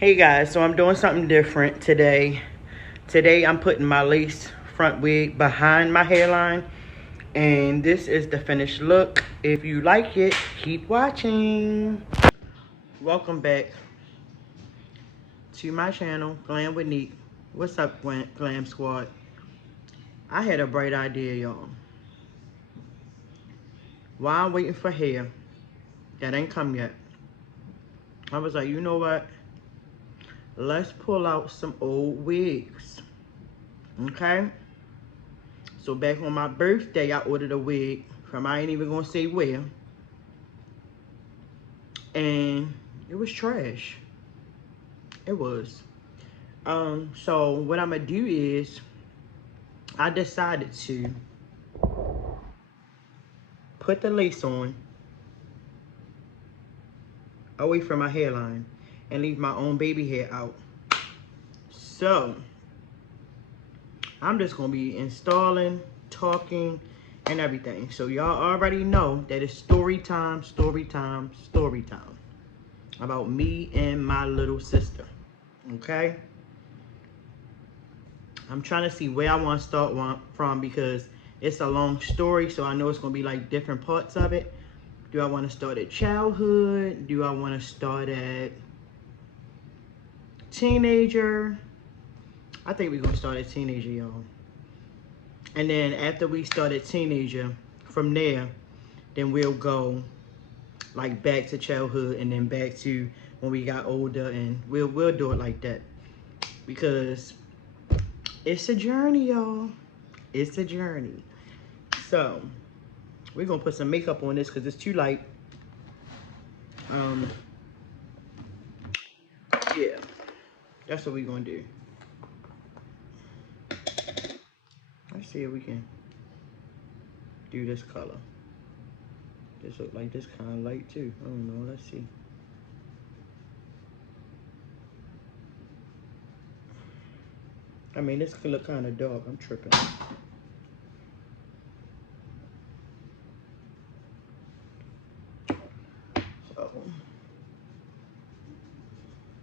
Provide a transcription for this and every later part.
Hey guys, so I'm doing something different today. Today I'm putting my lace front wig behind my hairline. And this is the finished look. If you like it, keep watching. Welcome back to my channel, Glam with Neek. What's up, Glam Squad? I had a bright idea, y'all. While I'm waiting for hair that ain't come yet, I was like, you know what? Let's pull out some old wigs. Okay? So back on my birthday, I ordered a wig from, I ain't even gonna say where. And it was trash. It was. So what I'm gonna do is, I decided to put the lace on away from my hairline and leave my own baby hair out. So I'm just gonna be installing, talking, and everything. So y'all already know that it's story time, story time, story time about me and my little sister. Okay? I'm trying to see where I want to start from because it's a long story, so I know it's going to be like different parts of it. Do I want to start at childhood? Do I want to start at teenager? I think we're going to start at teenager, y'all. And then after we start at teenager, from there, then we'll go like back to childhood and then back to when we got older, and we'll do it like that because it's a journey, y'all. It's a journey. So we're gonna put some makeup on this because it's too light. Yeah, that's what we're gonna do. Let's see if we can do this color. This look like this kind of light too. I don't know. Let's see. I mean, this could look kind of dark. I'm tripping. So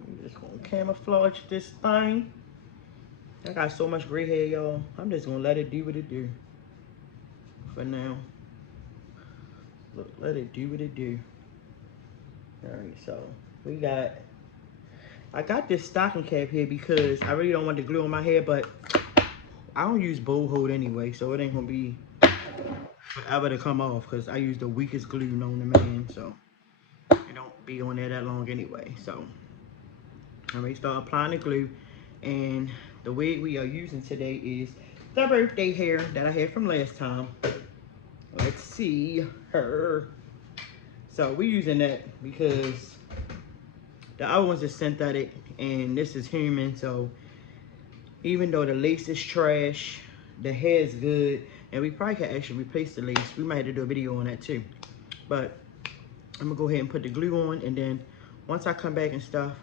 I'm just gonna camouflage this thing. I got so much gray hair, y'all. I'm just gonna let it do what it do for now. Look, let it do what it do. All right, so I got this stocking cap here because I really don't want the glue on my hair, but I don't use bowl hold anyway, so it ain't gonna be forever to come off because I use the weakest glue known to man, so it don't be on there that long anyway. So I'm ready to start applying the glue, and the wig we are using today is the birthday hair that I had from last time. Let's see her. So we're using that because the other ones are synthetic and this is human, so even though the lace is trash, the hair is good, and we probably could actually replace the lace. We might have to do a video on that too. But I'm gonna go ahead and put the glue on, and then once I come back and stuff,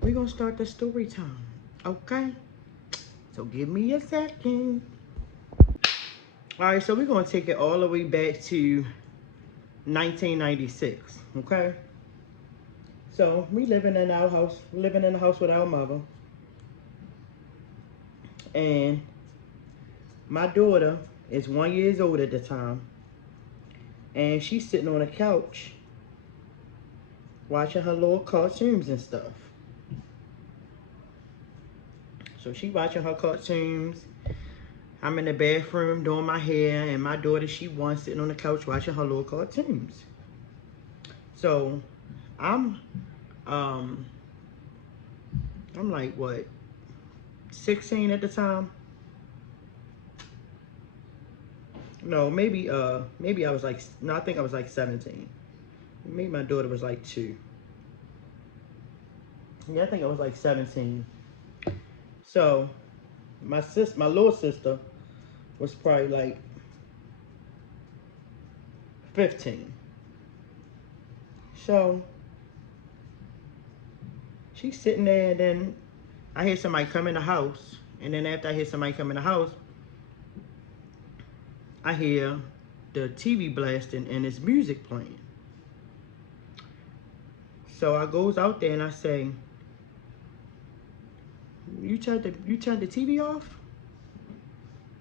we're gonna start the story time, okay? So give me a second. All right, so we're gonna take it all the way back to 1996, okay? So we living in our house, living in the house with our mother. And my daughter is 1 year old at the time. And she's sitting on a couch watching her little cartoons and stuff. So she watching her cartoons. I'm in the bathroom doing my hair, and my daughter, she wants sitting on the couch watching her little cartoons. So I'm like, what, 16 at the time? No, maybe I was like, no, I think I was like 17. Maybe my daughter was like 2. Yeah, I think I was like 17. So my little sister was probably like 15. So she's sitting there, and then I hear somebody come in the house. And then after I hear somebody come in the house, I hear the TV blasting and it's music playing. So I goes out there and I say, you turned the TV off?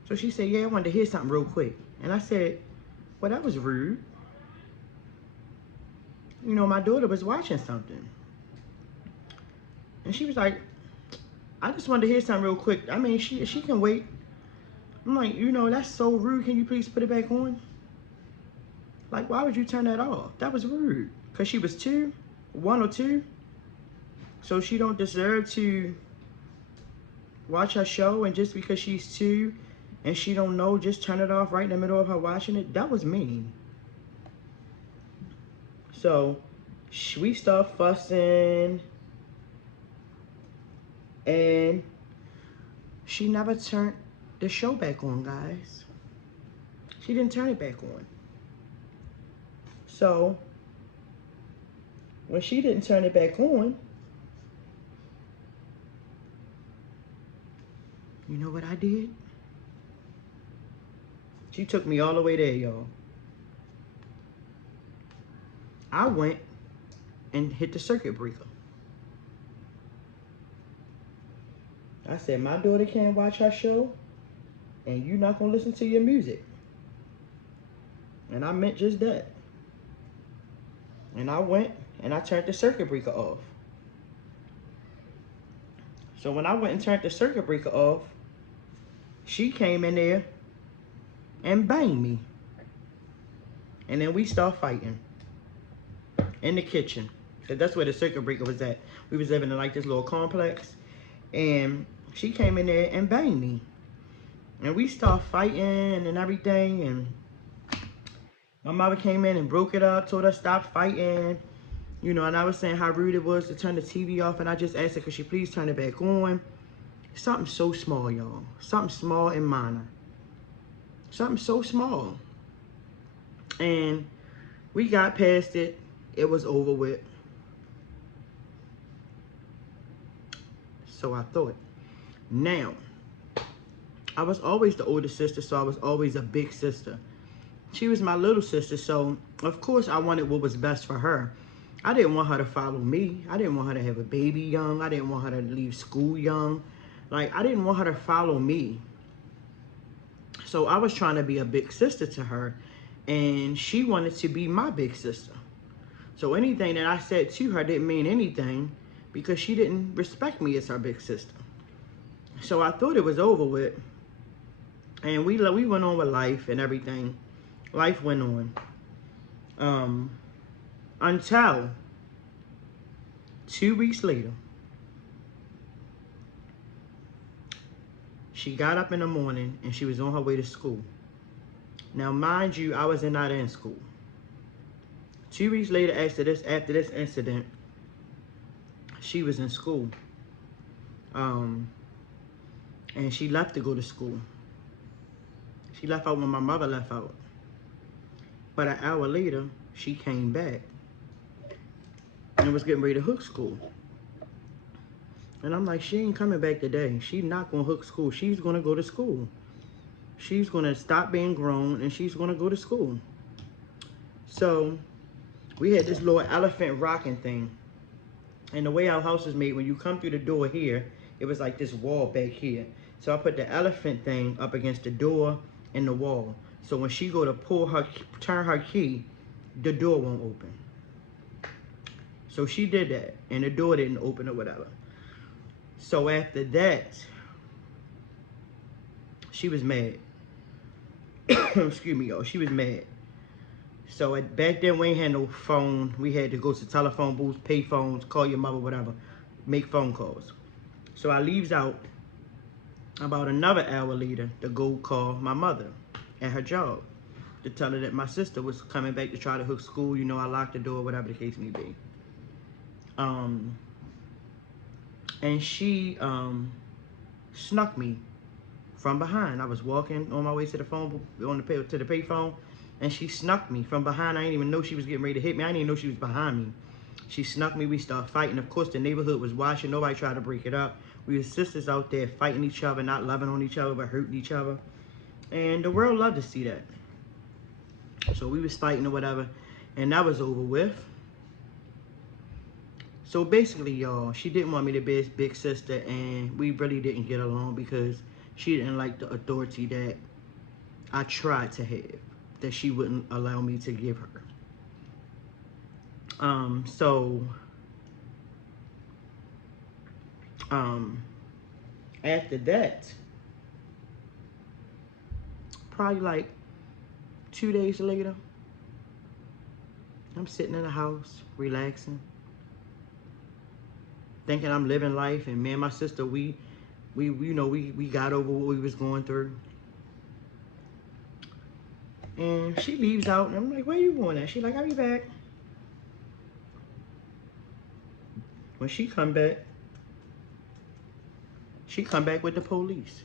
So she said, yeah, I wanted to hear something real quick. And I said, well, that was rude. You know, my daughter was watching something. And she was like, I just wanted to hear something real quick. I mean, she can wait. I'm like, you know, that's so rude. Can you please put it back on? Like, why would you turn that off? That was rude. Because she was 1 or 2. So she don't deserve to watch her show. And just because she's 2 and she don't know, just turn it off right in the middle of her watching it. That was mean. So we start fussing. And she never turned the show back on, guys. She didn't turn it back on. So when she didn't turn it back on, you know what I did? She took me all the way there, y'all. I went and hit the circuit breaker. I said, my daughter can't watch her show, and you're not going to listen to your music. And I meant just that. And I went and I turned the circuit breaker off. So when I went and turned the circuit breaker off, she came in there and banged me. And then we start fighting in the kitchen. Cause that's where the circuit breaker was at. We was living in like this little complex. And she came in there and banged me. And we start fighting and everything. And my mother came in and broke it up, told her stop fighting. You know, and I was saying how rude it was to turn the TV off. And I just asked her, could she please turn it back on? Something so small, y'all. Something small and minor. Something so small. And we got past it. It was over with. So I thought. Now, I was always the older sister, so I was always a big sister. She was my little sister, so of course I wanted what was best for her. I didn't want her to follow me. I didn't want her to have a baby young. I didn't want her to leave school young. Like, I didn't want her to follow me. So I was trying to be a big sister to her, and she wanted to be my big sister. So anything that I said to her didn't mean anything because she didn't respect me as her big sister. So I thought it was over with, and we went on with life and everything. Life went on until 2 weeks later. She got up in the morning and she was on her way to school. Now, mind you, I was not in school. 2 weeks later, after this incident, she was in school. And she left to go to school. She left out when my mother left out. But an hour later, she came back and was getting ready to hook school. And I'm like, she ain't coming back today. She's not going to hook school. She's going to go to school. She's going to stop being grown and she's going to go to school. So we had this little elephant rocking thing. And the way our house is made, when you come through the door here, it was like this wall back here. So I put the elephant thing up against the door and the wall. So when she go to turn her key, the door won't open. So she did that, and the door didn't open or whatever. So after that, she was mad. Excuse me, y'all. She was mad. So back then, we ain't had no phone. We had to go to telephone booths, pay phones, call your mother, whatever, make phone calls. So I leaves out about another hour later to go call my mother at her job to tell her that my sister was coming back to try to hook school. You know, I locked the door, whatever the case may be. And she snuck me from behind. I was walking on my way to the phone, to the pay phone, and she snuck me from behind. I didn't even know she was getting ready to hit me. I didn't even know she was behind me. She snuck me. We started fighting. Of course, the neighborhood was watching. Nobody tried to break it up. We were sisters out there fighting each other, not loving on each other, but hurting each other. And the world loved to see that. So we was fighting or whatever, and that was over with. So basically, y'all, she didn't want me to be his big sister, and we really didn't get along because she didn't like the authority that I tried to have, that she wouldn't allow me to give her. So after that, probably like 2 days later, I'm sitting in the house, relaxing, thinking I'm living life, and me and my sister, we got over what we was going through. And she leaves out, and I'm like, where you going at? She like, I'll be back. When she come back with the police.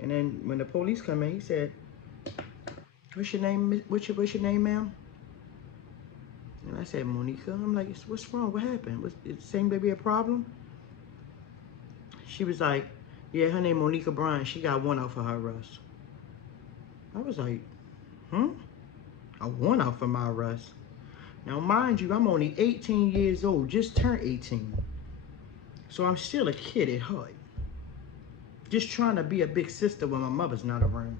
And then when the police come in, he said, what's your name, what's your name, ma'am? And I said, Monica. I'm like, what's wrong? What happened? It seemed to be a problem? She was like, yeah, her name Monica Bryant. She got one out for her arrest. I was like, a one out for my arrest. Now, mind you, I'm only 18 years old, just turned 18. So I'm still a kid at heart. Just trying to be a big sister when my mother's not around.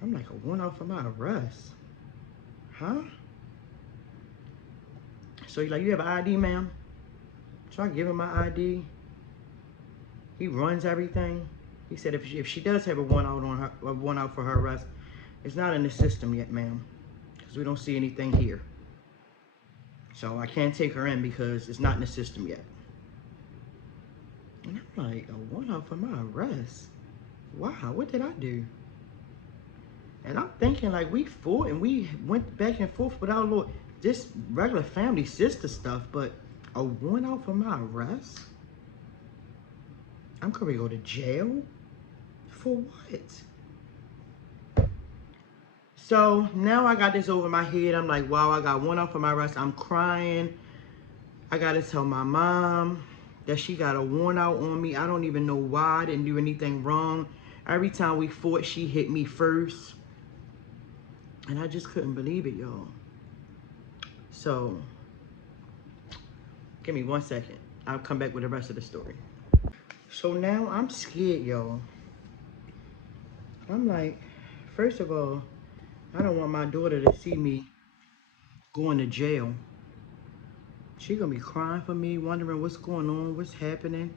I'm like, a one out for my arrest? Huh? So he's like, you have an ID, ma'am? So I give him my ID. He runs everything. He said if she does have a one out for her arrest, it's not in the system yet, ma'am, because we don't see anything here. So I can't take her in because it's not in the system yet. And I'm like, a one out for my arrest? Wow, what did I do? And I'm thinking, like, we fought and we went back and forth with our Lord, just regular family sister stuff, but a one out for my arrest? I'm gonna go to jail? For what? So now I got this over my head. I'm like, wow, I got one out for my arrest. I'm crying. I gotta tell my mom that she got a warrant out on me. I don't even know why. I didn't do anything wrong. Every time we fought, she hit me first. And I just couldn't believe it, y'all. So, give me 1 second. I'll come back with the rest of the story. So now I'm scared, y'all. I'm like, first of all, I don't want my daughter to see me going to jail. She gonna be crying for me, wondering what's going on, what's happening.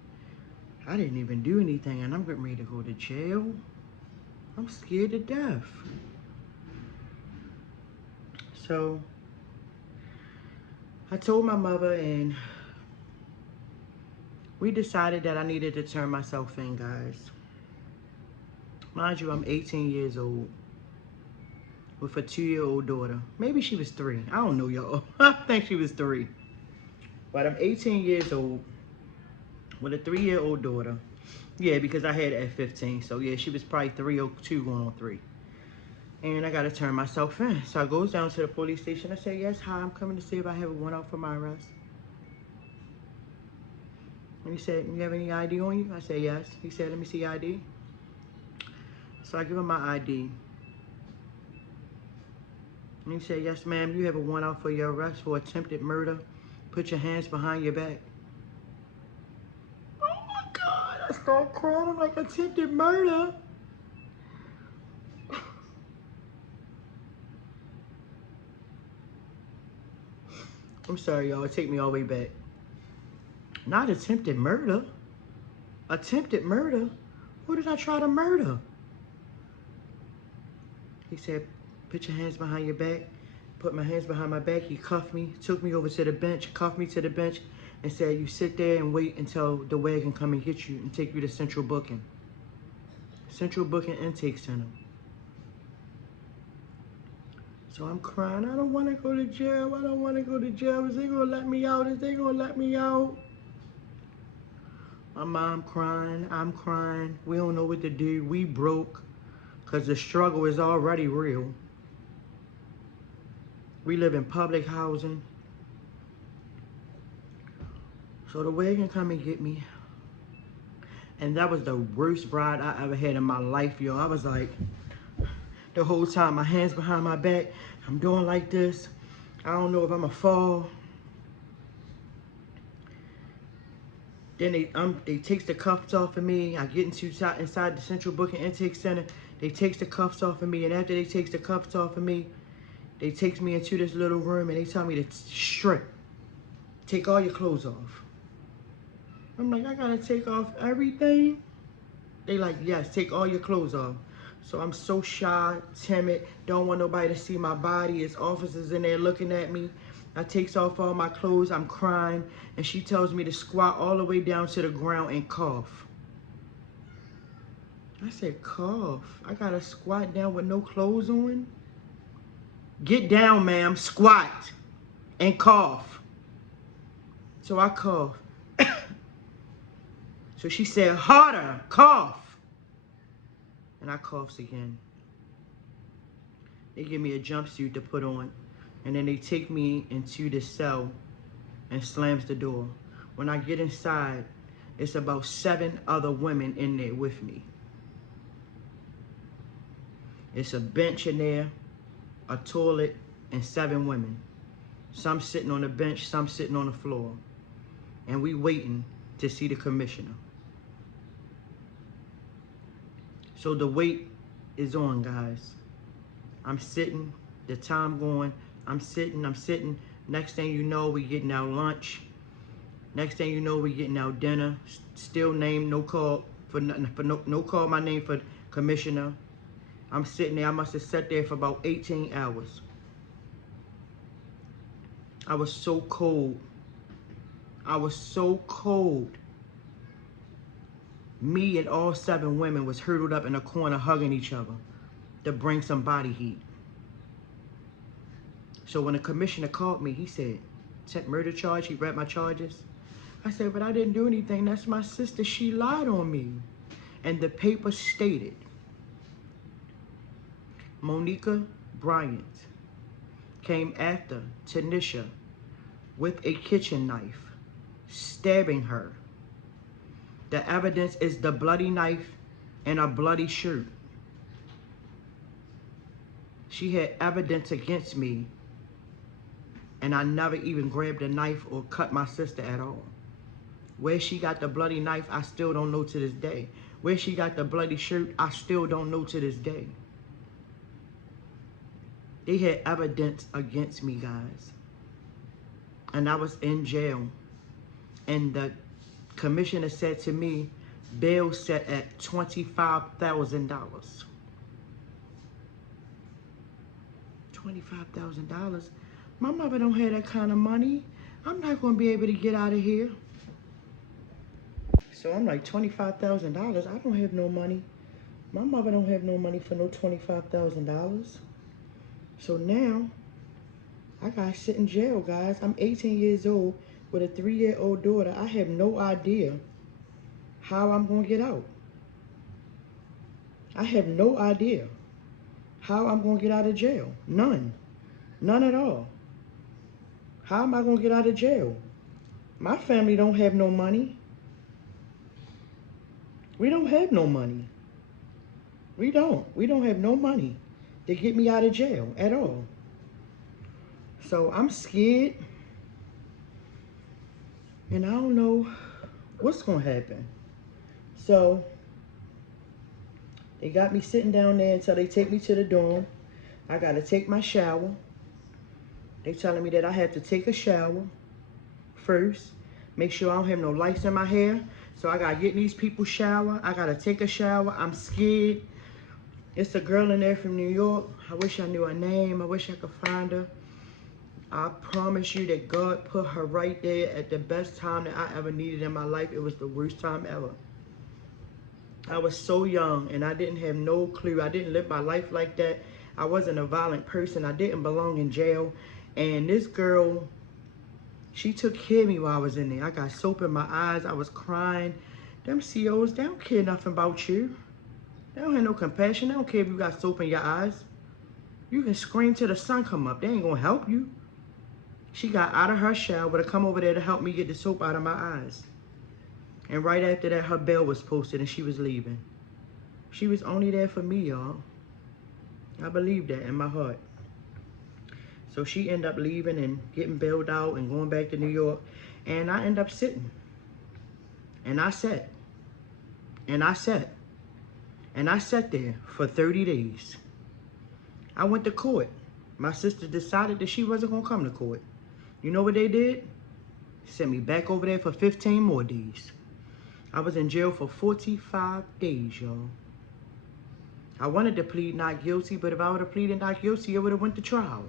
I didn't even do anything, and I'm getting ready to go to jail. I'm scared to death. So I told my mother, and we decided that I needed to turn myself in, guys. Mind you, I'm 18 years old with a 2-year-old daughter. Maybe she was 3. I don't know, y'all. I think she was 3. But I'm 18 years old with a 3-year-old daughter. Yeah, because I had it at 15. So yeah, she was probably 3 or 2 going on 3. And I gotta turn myself in. So I goes down to the police station. I say, yes, hi, I'm coming to see if I have a warrant out for my arrest. And he said, you have any ID on you? I said, yes. He said, let me see ID. So I give him my ID. And he said, yes, ma'am, you have a warrant out for your arrest for attempted murder. Put your hands behind your back. Oh my God, I start crying. I'm like, attempted murder? I'm sorry, y'all. Take me all the way back. Not attempted murder. Attempted murder? Who did I try to murder? He said, put your hands behind your back. Put my hands behind my back. He cuffed me, took me over to the bench, cuffed me to the bench, and said, you sit there and wait until the wagon come and get you and take you to Central Booking. Central Booking Intake Center. So I'm crying. I don't want to go to jail. I don't want to go to jail. Is they going to let me out? Is they going to let me out? My mom crying. I'm crying. We don't know what to do. We broke because the struggle is already real. We live in public housing. So the wagon come and get me. And that was the worst ride I ever had in my life, yo. I was like, the whole time, my hands behind my back. I'm doing like this. I don't know if I'm going to fall. Then they takes the cuffs off of me. I get inside the Central Booking Intake Center. They takes the cuffs off of me. And after they takes the cuffs off of me, they takes me into this little room and they tell me to strip. Take all your clothes off. I'm like, I gotta take off everything? They like, yes, take all your clothes off. So I'm so shy, timid, don't want nobody to see my body. It's officers in there looking at me. I takes off all my clothes, I'm crying, and she tells me to squat all the way down to the ground and cough. I said, cough? I gotta squat down with no clothes on? Get down, ma'am, squat, and cough. So I cough. So she said, harder, cough. And I coughs again. They give me a jumpsuit to put on. And then they take me into the cell and slams the door. When I get inside, it's about 7 other women in there with me. It's a bench in there, a toilet, and 7 women. Some sitting on the bench, some sitting on the floor. And we waiting to see the commissioner. So the wait is on, guys. I'm sitting, the time going, I'm sitting. Next thing you know, we getting our lunch. Next thing you know, we getting our dinner. Still name, no call for nothing, for no call my name for commissioner. I'm sitting there, I must have sat there for about 18 hours. I was so cold. I was so cold. Me and all 7 women was hurdled up in a corner hugging each other to bring some body heat. So when the commissioner called me, he said, murder charge, he read my charges. I said, but I didn't do anything. That's my sister. She lied on me. And the paper stated, Moniekalatshabryant came after Tanisha with a kitchen knife, stabbing her. The evidence is the bloody knife and a bloody shirt. She had evidence against me, and I never even grabbed a knife or cut my sister at all. Where she got the bloody knife, I still don't know to this day. Where she got the bloody shirt, I still don't know to this day. They had evidence against me, guys. And I was in jail. And the commissioner said to me, bail set at $25,000. $25,000? My mother don't have that kind of money. I'm not going to be able to get out of here. So I'm like, $25,000? I don't have no money. My mother don't have no money for no $25,000. So now, I got to sit in jail, guys. I'm 18 years old with a 3-year-old daughter. I have no idea how I'm going to get out. I have no idea how I'm going to get out of jail. None. None at all. How am I going to get out of jail? My family don't have no money. We don't have no money. We don't. We don't have no money to get me out of jail at all. So I'm scared. And I don't know what's going to happen. So they got me sitting down there until they take me to the dorm. I got to take my shower. They telling me that I have to take a shower first. Make sure I don't have no lice in my hair. So I got to get in these people's shower. I got to take a shower. I'm scared. It's a girl in there from New York. I wish I knew her name. I wish I could find her. I promise you that God put her right there at the best time that I ever needed in my life. It was the worst time ever. I was so young and I didn't have no clue. I didn't live my life like that. I wasn't a violent person. I didn't belong in jail. And this girl, she took care of me while I was in there. I got soap in my eyes. I was crying. Them COs, they don't care nothing about you. They don't have no compassion. They don't care if you got soap in your eyes. You can scream till the sun come up. They ain't gonna help you. She got out of her shower to come over there to help me get the soap out of my eyes. And right after that, her bail was posted and she was leaving. She was only there for me, y'all. I believe that in my heart. So she ended up leaving and getting bailed out and going back to New York. And I ended up sitting. And I sat. And I sat. And I sat there for 30 days. I went to court. My sister decided that she wasn't going to come to court. You know what they did? Sent me back over there for 15 more days. I was in jail for 45 days, y'all. I wanted to plead not guilty, but if I would have pleaded not guilty, it would have went to trial.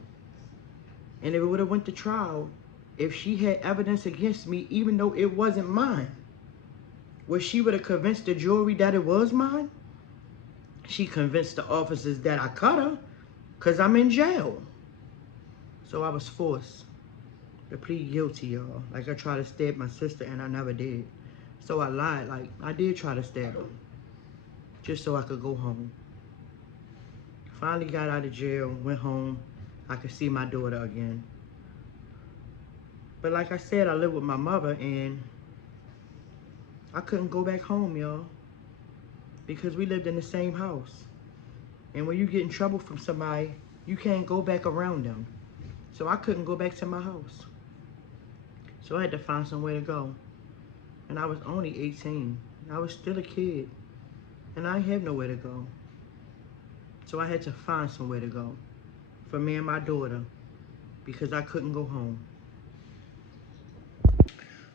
And if it would have went to trial, if she had evidence against me, even though it wasn't mine, where she would have convinced the jury that it was mine, she convinced the officers that I cut her because I'm in jail. So I was forced to plead guilty, y'all. Like I tried to stab my sister and I never did. So I lied, like I did try to stab her just so I could go home. Finally got out of jail, went home. I could see my daughter again. But like I said, I lived with my mother and I couldn't go back home, y'all, because we lived in the same house. And when you get in trouble from somebody, you can't go back around them. So I couldn't go back to my house. So I had to find somewhere to go. And I was only 18. I was still a kid. And I didn't have nowhere to go. So I had to find somewhere to go for me and my daughter because I couldn't go home.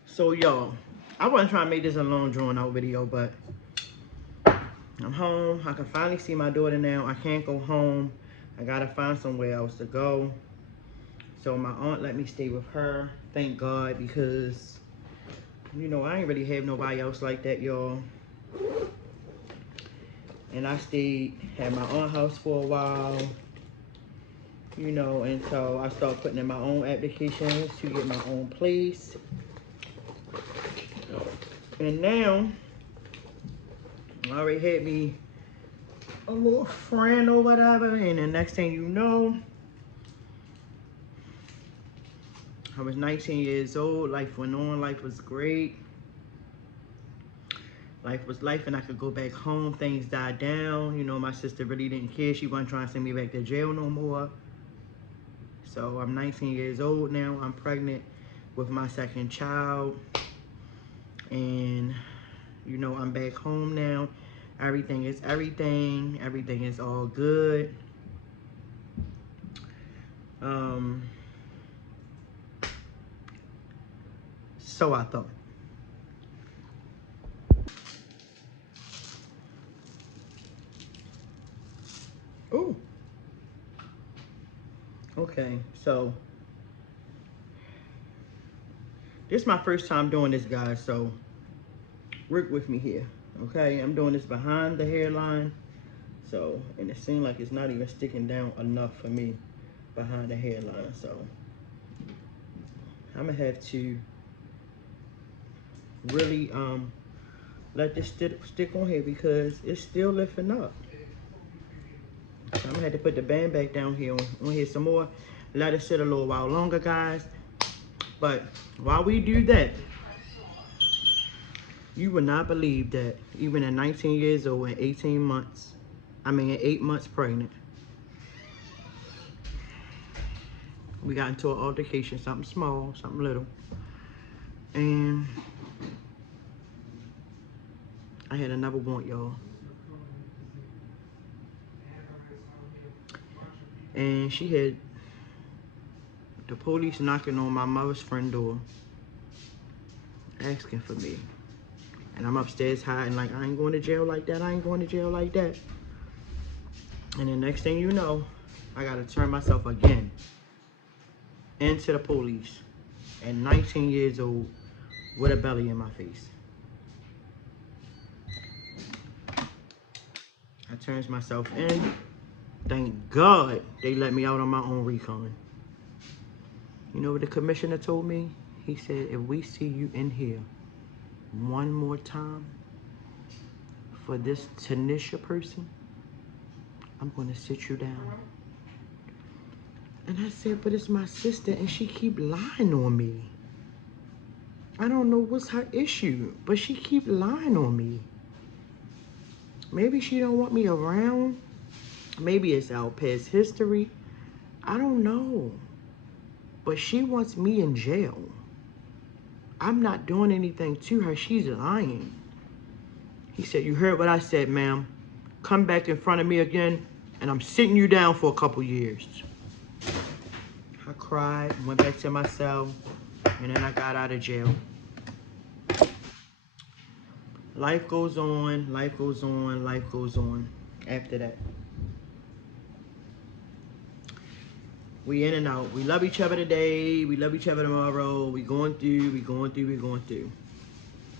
So y'all, I wasn't trying to make this a long drawn out video, but I'm home. I can finally see my daughter now. I can't go home. I gotta find somewhere else to go. So my aunt let me stay with her. Thank God, because you know, I ain't really have nobody else like that, y'all. And I stayed at my aunt's house for a while, you know, and so I started putting in my own applications to get my own place. And now, I already had me a little friend or whatever, and the next thing you know, I was 19 years old, life went on, life was great. Life was life and I could go back home, things died down. You know, my sister really didn't care. She wasn't trying to send me back to jail no more. So I'm 19 years old now, I'm pregnant with my second child. And, you know, I'm back home now. Everything is everything. Everything is all good. So I thought. Ooh. Okay, so this is my first time doing this, guys, so work with me here, okay? I'm doing this behind the hairline, so, and it seems like it's not even sticking down enough for me behind the hairline, so I'm gonna have to really let this stick on here because it's still lifting up. So I'm gonna have to put the band back down here on here some more, let it sit a little while longer, guys. But while we do that, you would not believe that even at 19 years old and 8 months pregnant, we got into an altercation, something small, something little. And I had another want, y'all. And she had the police knocking on my mother's front door, asking for me. And I'm upstairs hiding like, I ain't going to jail like that, I ain't going to jail like that. And the next thing you know, I gotta turn myself again into the police at 19 years old with a belly in my face. I turns myself in. Thank God they let me out on my own recon. You know what the commissioner told me? He said, if we see you in here one more time for this Tanisha person, I'm gonna sit you down. And I said, but it's my sister and she keep lying on me. I don't know what's her issue, but she keep lying on me. Maybe she don't want me around. Maybe it's our past history. I don't know. But she wants me in jail. I'm not doing anything to her. She's lying. He said, you heard what I said, ma'am. Come back in front of me again, and I'm sitting you down for a couple years. I cried, went back to my cell, and then I got out of jail. Life goes on, life goes on, life goes on after that. We in and out. We love each other today. We love each other tomorrow. We going through, we going through, we going through.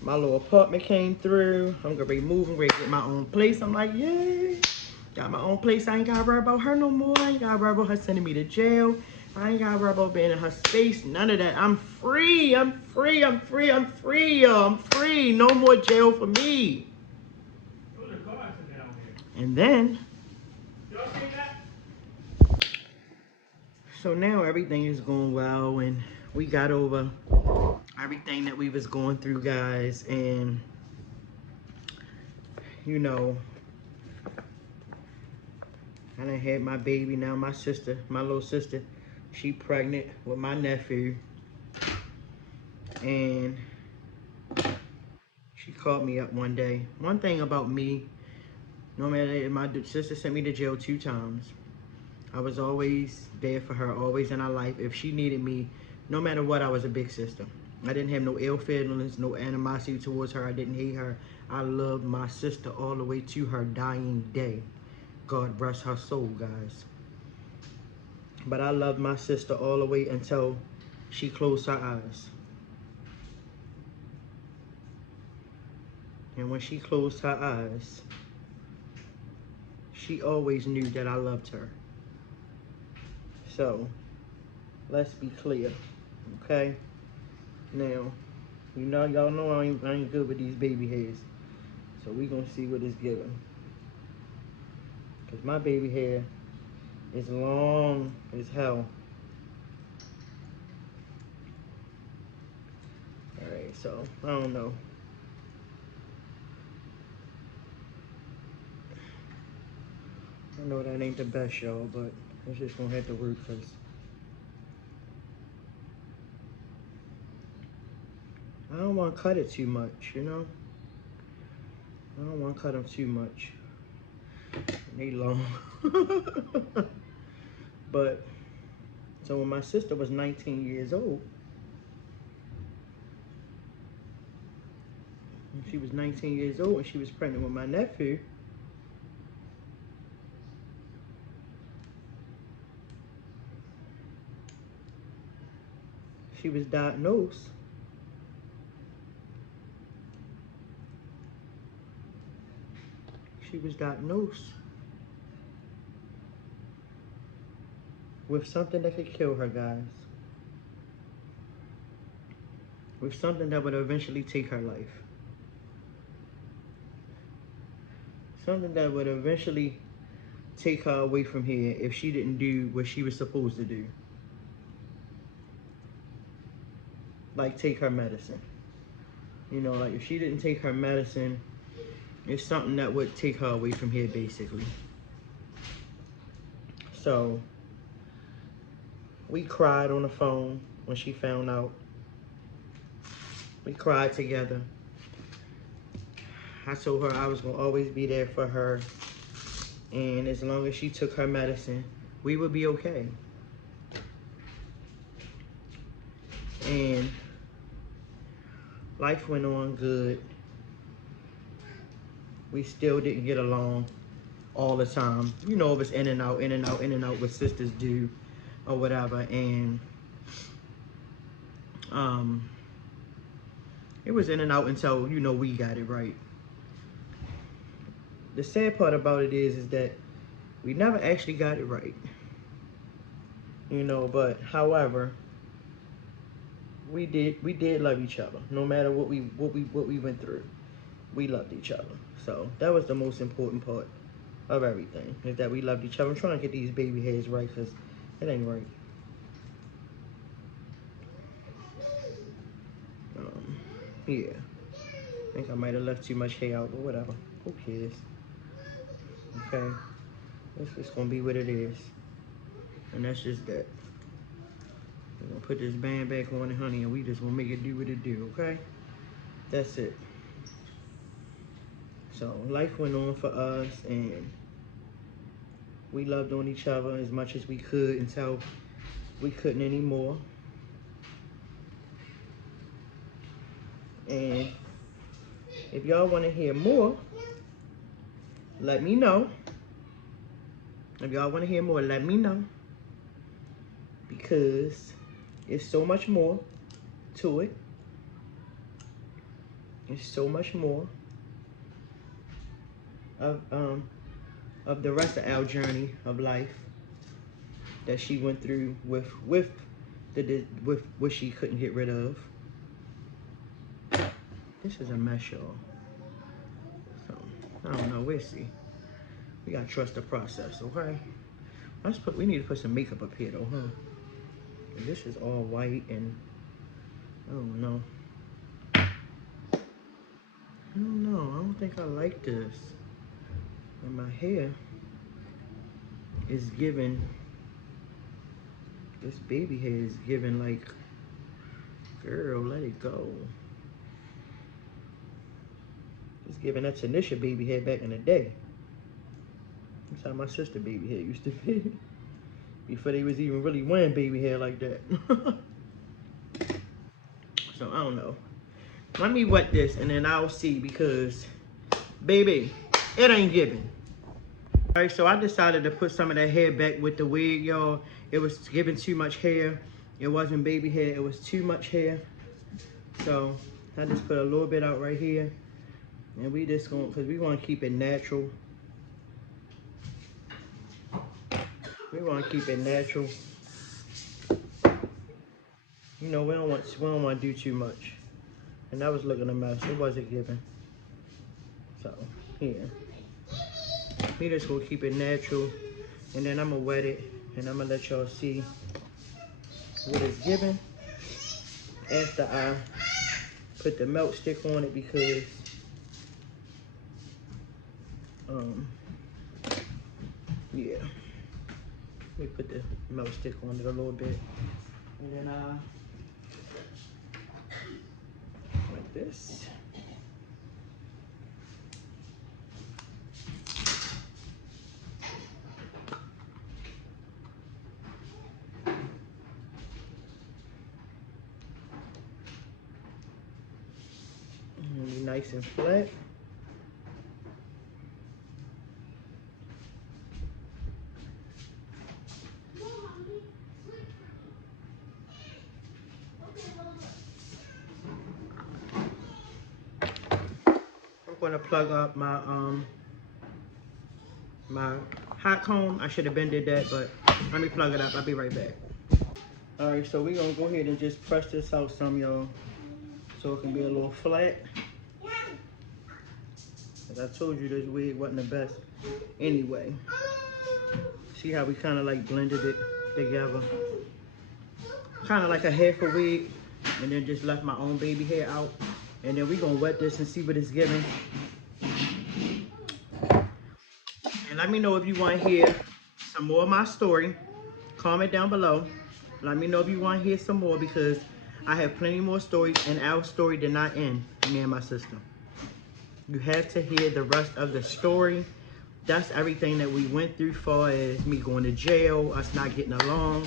My little apartment came through. I'm gonna be moving, ready to get my own place. I'm like, yay. Got my own place. I ain't gotta worry about her no more. I ain't gotta worry about her sending me to jail. I ain't gotta worry about being in her space. None of that. I'm free. I'm free. I'm free. I'm free, y'all. I'm free. No more jail for me. And then, so now everything is going well, and we got over everything that we was going through, guys. And you know, I done had my baby. Now my sister, my little sister, she pregnant with my nephew. And she called me up one day. One thing about me, no matter if my sister sent me to jail 2 times, I was always there for her, always in her life. If she needed me, no matter what, I was a big sister. I didn't have no ill feelings, no animosity towards her. I didn't hate her. I loved my sister all the way to her dying day. God rest her soul, guys. But I loved my sister all the way until she closed her eyes. And when she closed her eyes, she always knew that I loved her. So, let's be clear, okay? Now, y'all know I ain't good with these baby hairs. So we gonna see what it's giving. Cause my baby hair is long as hell. Alright, so, I don't know. I know that ain't the best, y'all, but it's just gonna have to work, cause I don't want to cut it too much, you know? I don't want to cut them too much. They long. But, so when my sister was 19 years old, when she was 19 years old and she was pregnant with my nephew, she was diagnosed with something that could kill her, guys. With something that would eventually take her life. Something that would eventually take her away from here if she didn't do what she was supposed to do. Like take her medicine. You know, like if she didn't take her medicine, it's something that would take her away from here, basically. So, we cried on the phone when she found out. We cried together. I told her I was going to always be there for her. And as long as she took her medicine, we would be okay. And life went on good. We still didn't get along all the time. You know, it was in and out, in and out, in and out, what sisters do or whatever. And it was in and out until, you know, we got it right. The sad part about it is that we never actually got it right. You know, but however, we did love each other. No matter what we went through, we loved each other. So that was the most important part of everything, is that we loved each other. I'm trying to get these baby hairs right, because it ain't right. Yeah. I think I might have left too much hair out, but whatever. Who cares? Okay. It's just gonna be what it is. And that's just that. Gonna put this band back on it, honey, and we just gonna make it do what it do, okay? That's it. So life went on for us, and we loved on each other as much as we could until we couldn't anymore. And if y'all want to hear more, let me know. If y'all want to hear more, let me know. Because it's so much more to it. It's so much more of the rest of our journey of life that she went through with what she couldn't get rid of. This is a mess, y'all. So I don't know. We'll see. We gotta trust the process, okay? We need to put some makeup up here though, huh? And this is all white and I don't know. I don't think I like this. And my hair is giving, this baby hair is giving like, girl, let it go. It's giving that Tanisha baby hair back in the day. That's how my sister baby hair used to be. Before they was even really wearing baby hair like that. So I don't know. Let me wet this and then I'll see, because baby, it ain't giving. All right, so I decided to put some of that hair back with the wig, y'all. It was giving too much hair. It wasn't baby hair, it was too much hair. So I just put a little bit out right here. And we just gonna, cause we wanna keep it natural. We wanna keep it natural. You know, we don't want to do too much. And that was looking a mess. It wasn't giving. So here, we just gonna keep it natural, and then I'm gonna wet it, and I'm gonna let y'all see what it's giving after I put the melt stick on it, because yeah, let me put the melt stick on it a little bit, and then like this. Be nice and flat. I'm gonna plug up my my hot comb. I should have been did that, but let me plug it up. I'll be right back. All right, so we're gonna go ahead and just press this out some, y'all, so it can be a little flat. As I told you, this wig wasn't the best anyway. See how we kind of like blended it together? Kind of like a half a wig, and then just left my own baby hair out. And then we're gonna wet this and see what it's giving. And let me know if you want to hear some more of my story. Comment down below. Let me know if you want to hear some more, because I have plenty more stories, and our story did not end, me and my sister. You have to hear the rest of the story. That's everything that we went through, far as me going to jail, us not getting along.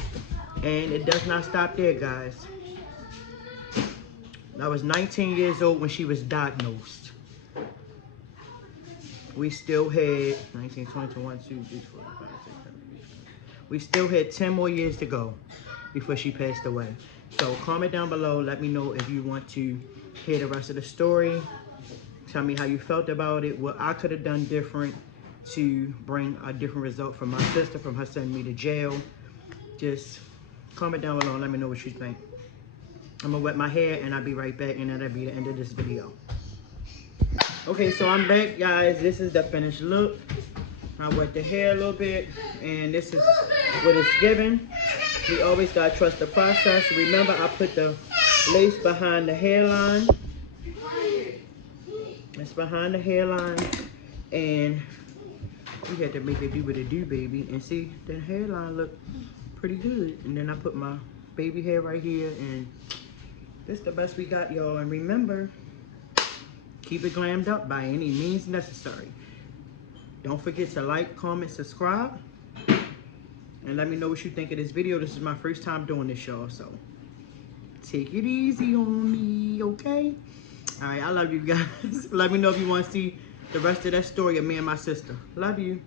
And it does not stop there, guys. I was 19 years old when she was diagnosed. We still had 19, 20, 21, 2, 3, 4, 5, 6, 7, 8. We still had 10 more years to go before she passed away. So comment down below. Let me know if you want to hear the rest of the story. Tell me how you felt about it, what I could have done different to bring a different result from my sister, from her sending me to jail. Just comment down below and let me know what you think. I'm gonna wet my hair and I'll be right back, and that'll be the end of this video. Okay, so I'm back, guys. This is the finished look. I wet the hair a little bit, and this is what it's giving. We always gotta trust the process. Remember, I put the lace behind the hairline. It's behind the hairline, and we had to make it do what it do, baby. And see, the hairline look pretty good. And then I put my baby hair right here, and this the best we got, y'all. And remember, keep it glammed up by any means necessary. Don't forget to like, comment, subscribe, and let me know what you think of this video. This is my first time doing this, y'all, so take it easy on me, okay? All right, I love you guys. Let me know if you want to see the rest of that story of me and my sister. Love you.